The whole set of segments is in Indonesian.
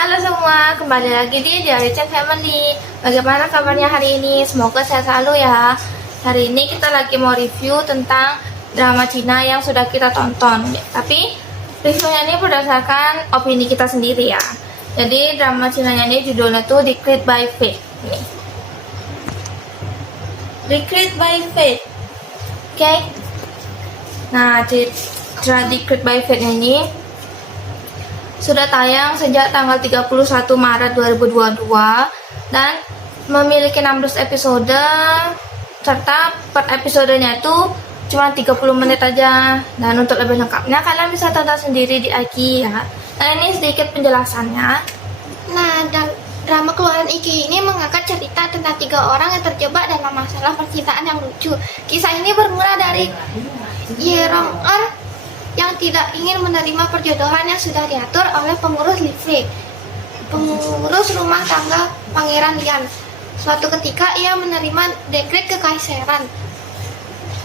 Halo semua, kembali lagi di Diary Chat Family. Bagaimana kabarnya hari ini? Semoga sehat selalu ya. Hari ini kita lagi mau review tentang drama Cina yang sudah kita tonton. Tapi reviewnya ini berdasarkan opini kita sendiri ya. Jadi drama Cina ini judulnya tuh Decreed by Fate. Nih. Decreed by Fate. Oke. Nah, Decreed by Fate ini sudah tayang sejak tanggal 31 Maret 2022 dan memiliki 16 episode serta per episodenya itu cuma 30 menit aja. Dan untuk lebih lengkapnya kalian bisa tonton sendiri di Iki ya. Nah, ini sedikit penjelasannya. Nah, drama keluaran Iki ini mengangkat cerita tentang 3 orang yang terjebak dalam masalah percintaan yang lucu. Kisah ini bermula dari Ye Rong-er yang tidak ingin menerima perjodohan yang sudah diatur oleh pengurus Li Fei, pengurus rumah tangga Pangeran Lian. Suatu ketika ia menerima dekret kekaisaran.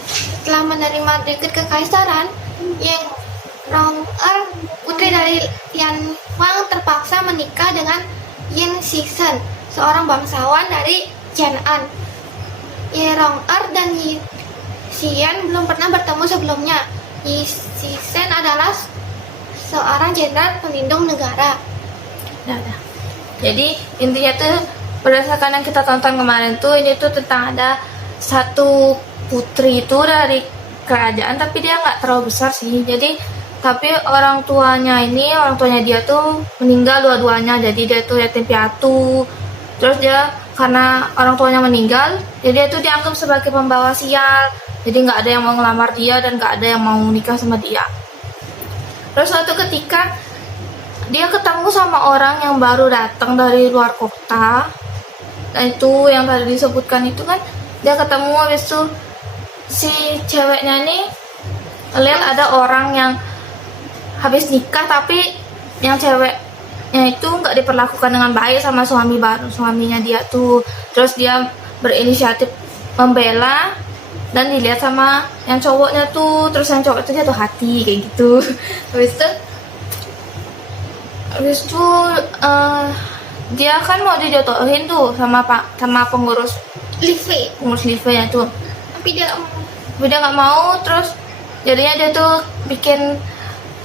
Setelah menerima dekret kekaisaran, Ye Rong-er, putri dari Lian Huang, terpaksa menikah dengan Yin Xisen, seorang bangsawan dari Jianan. Ye Rong-er dan Yi Xian belum pernah bertemu sebelumnya. Yi Xisen adalah seorang jenderal pelindung negara. Nah. Jadi intinya tuh berdasarkan yang kita tonton kemarin tuh, ini tuh tentang ada satu putri itu dari kerajaan, tapi dia nggak terlalu besar sih. Jadi tapi orang tuanya dia tuh meninggal dua-duanya, jadi dia tuh yatim piatu. Terus dia karena orang tuanya meninggal, jadi dia tuh dianggap sebagai pembawa sial. Jadi nggak ada yang mau ngelamar dia dan nggak ada yang mau nikah sama dia. Terus suatu ketika dia ketemu sama orang yang baru datang dari luar kota. Dan itu yang tadi disebutkan itu kan, dia ketemu habis itu si ceweknya ini lihat ada orang yang habis nikah, tapi yang ceweknya itu nggak diperlakukan dengan baik sama suaminya dia tuh. Terus dia berinisiatif membela dan dilihat sama yang cowoknya tuh. Terus yang cowok itu jatuh hati kayak gitu. Habis itu dia kan mau dijatuhin tuh sama pengurus Li Fei, Li Fei tuh. tapi dia nggak mau. Terus jadinya dia tuh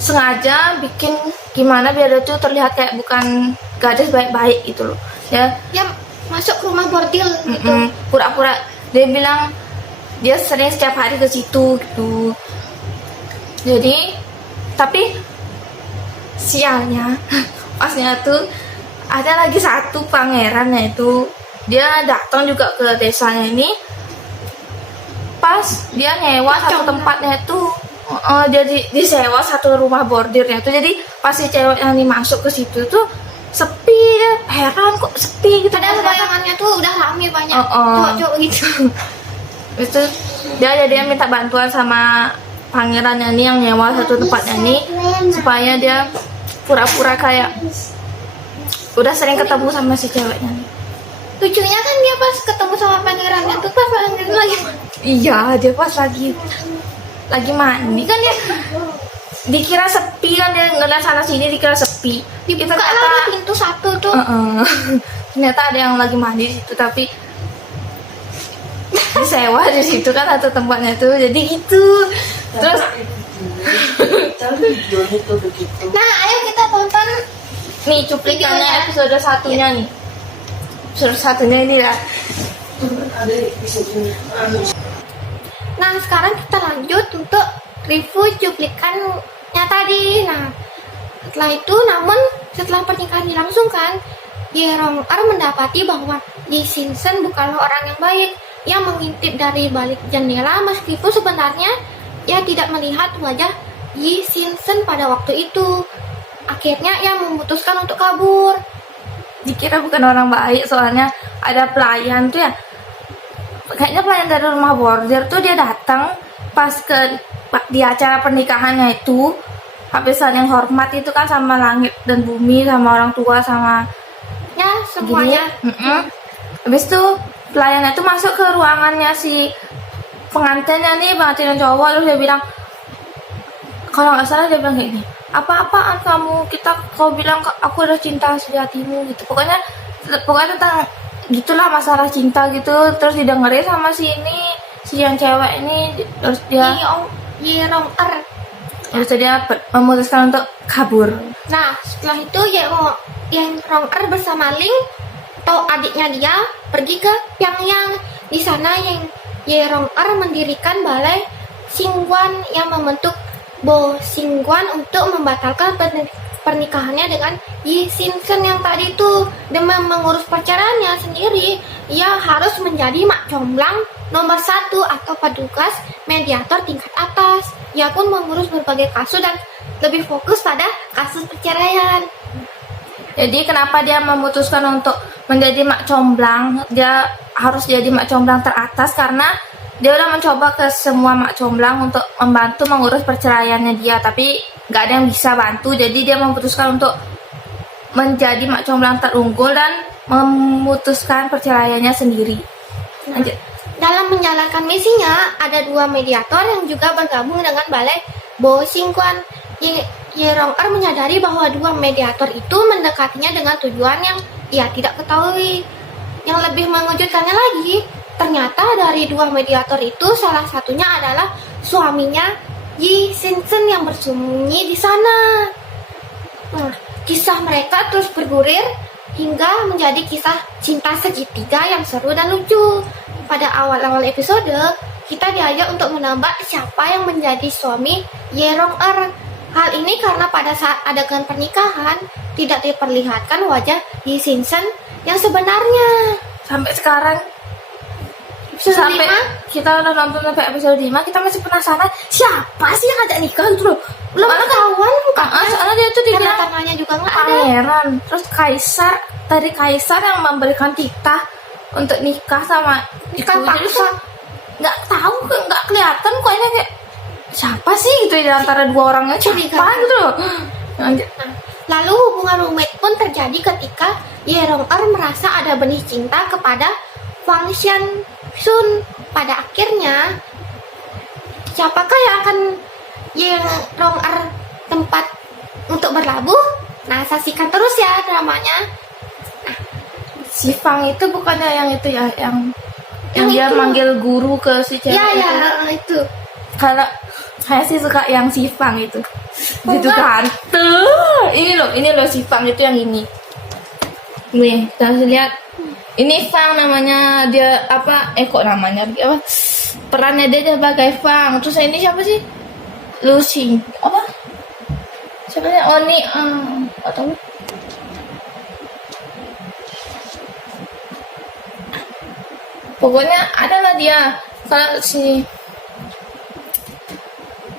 sengaja bikin gimana biar dia tuh terlihat kayak bukan gadis baik-baik gitu loh ya. dia masuk ke rumah bordil gitu. Pura-pura dia bilang dia sering setiap hari ke situ gitu. Jadi tapi sialnya pasnya tuh ada lagi satu pangerannya itu, dia datang juga ke desanya ini pas dia nyewa satu tempatnya itu. Jadi disewa satu rumah bordirnya tuh. Jadi pas si cewek yang masuk ke situ tuh sepi ya. Heran kok sepi gitu. Padahal bayangannya tuh udah rame banyak cowok-cowok gitu. Itu dia minta bantuan sama pangerannya nih yang nyewa satu tempatnya nih, supaya dia pura-pura kayak udah sering ketemu sama si ceweknya nih. Lucunya kan dia pas ketemu sama pangerannya tuh pas pangeran lagi. Iya, dia pas lagi mandi kan, dia dikira sepi kan, dia ngeliat sana sini dikira sepi. Dibuka lah pintu satu tuh. Ternyata ada yang lagi mandi di situ, tapi disewa di situ kan satu tempatnya tuh. Jadi gitu. Terus nah, ayo kita tonton nih cuplikannya episode satunya nih. Episode satunya ini ya. Nah, sekarang kita lanjut untuk review cuplikannya tadi. Nah, setelah pernikahan dilangsungkan, Ye Rong-er mendapati bahwa Yi Xisen bukanlah orang yang baik. Ia mengintip dari balik jendela meskipun sebenarnya ia tidak melihat wajah Yi Xisen pada waktu itu. Akhirnya ia memutuskan untuk kabur. Dikira bukan orang baik, soalnya ada pelayan tuh ya. Kayaknya pelayan dari rumah bordir tuh, dia datang pas di acara pernikahannya itu. Habis saling hormat itu kan sama langit dan bumi, sama orang tua, sama ya semuanya. Habis itu pelayannya itu masuk ke ruangannya si pengantinnya nih, pengantin cowok. Terus dia bilang, kalau nggak salah dia bilang kayak gini, apa-apaan kamu, kau bilang aku udah cinta sejatimu gitu. Pokoknya tentang gitulah masalah cinta gitu. Terus didengerin sama si yang cewek ini, terus dia Ye-rong-er. memutuskan untuk kabur. Nah, setelah itu Ye-rong-er bersama Ling atau adiknya dia pergi ke Pyongyang. Di sana Ye-rong-er mendirikan balai Xingguan yang membentuk Bo Xingguan untuk membatalkan pernikahannya dengan Yi Sin-sen yang tadi itu. Demi mengurus perceraiannya sendiri, ia harus menjadi mak comblang nomor 1 atau petugas mediator tingkat atas. Ia pun mengurus berbagai kasus dan lebih fokus pada kasus perceraian. Jadi kenapa dia memutuskan untuk menjadi mak comblang? Dia harus jadi mak comblang teratas karena dia udah mencoba ke semua mak comblang untuk membantu mengurus perceraiannya dia, tapi nggak ada yang bisa bantu. Jadi dia memutuskan untuk menjadi mak comblang terunggul dan memutuskan perceraiannya sendiri. Lanjut. Dalam menjalankan misinya, ada 2 mediator yang juga bergabung dengan balai Bo Xingguan. Ye-rong-er menyadari bahwa 2 mediator itu mendekatinya dengan tujuan yang ia tidak ketahui. Yang lebih mengejutkannya lagi, ternyata dari 2 mediator itu salah satunya adalah suaminya Yi Sin-sen yang bersembunyi di sana. Nah, kisah mereka terus bergulir hingga menjadi kisah cinta segitiga yang seru dan lucu. Pada awal-awal episode, kita diajak untuk menebak siapa yang menjadi suami Ye-rong-er. Hal ini karena pada saat adegan pernikahan tidak diperlihatkan wajah Yi Sin-sen yang sebenarnya. Sampai sekarang, sampai kita udah nonton sampai episode 5, kita masih penasaran siapa sih yang ngajak nikah gitu loh. Belum ketahuan mukanya. Soalnya dia tuh dibilang tangannya juga nggak ada. pangeran. Terus kaisar yang memberikan titah untuk nikah sama Nikah itu. Jadi paksa. tuh nggak tahu, nggak kelihatan kok ini kayak siapa sih gitu di antara 2 orangnya, Curiga. siapa gitu loh. Lanjut. Lalu hubungan rumit pun terjadi ketika Ye-rong-er merasa ada benih cinta kepada Wang Xianxun. Pada akhirnya, siapakah yang akan Ye-rong-er tempat untuk berlabuh? Nah, saksikan terus ya dramanya. Si Fang itu bukannya yang itu ya, yang dia itu. manggil guru ke si cewek itu. Kalau saya sih suka yang si Fang itu. Gitu Enggak. kan. Tuh, ini loh si Fang itu yang ini. Nih, kita harus lihat. Ini Fang namanya, dia apa? Kok namanya apa? Perannya dia sebagai Fang. Terus ini siapa sih? Lucy. Apa? Siapa sih? Oni, atau pokoknya adalah dia. Kalau si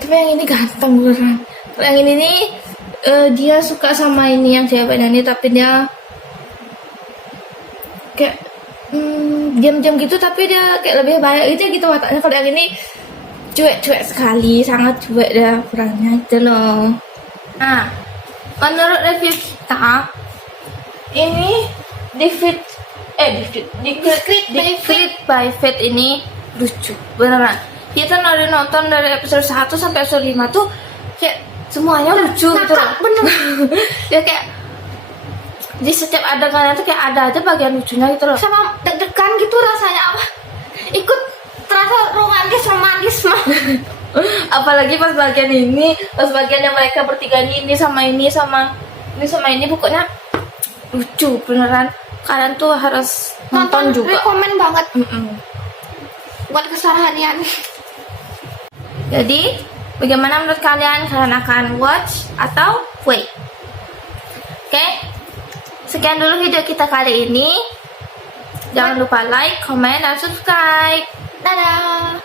tapi yang ini ganteng beneran. Kalau yang ini nih dia suka sama ini yang ceweknya ini, tapi dia kayak diam-diam gitu, tapi dia kayak lebih baik aja gitu wataknya. Kalau yang ini cuek sekali, sangat cuek dia perannya itu loh. Nah, menurut review kita ini Defeat by Fate ini lucu beneran. Kita nonton dari episode 1 sampai episode 5 tuh kayak semuanya lucu gitu loh. Bener. Ya kayak di setiap adegan itu kayak ada aja bagian lucunya gitu loh. Sama deg-degan gitu rasanya apa? Ikut terasa romantis mah. Apalagi pas bagian yang mereka bertiga ini sama ini pokoknya lucu beneran. Kalian tuh harus nonton juga. Rekomen banget buat keseharian. Jadi, bagaimana menurut kalian? Kalian akan watch atau wait? Oke? Sekian dulu video kita kali ini. Jangan lupa like, comment, dan subscribe. Dadah.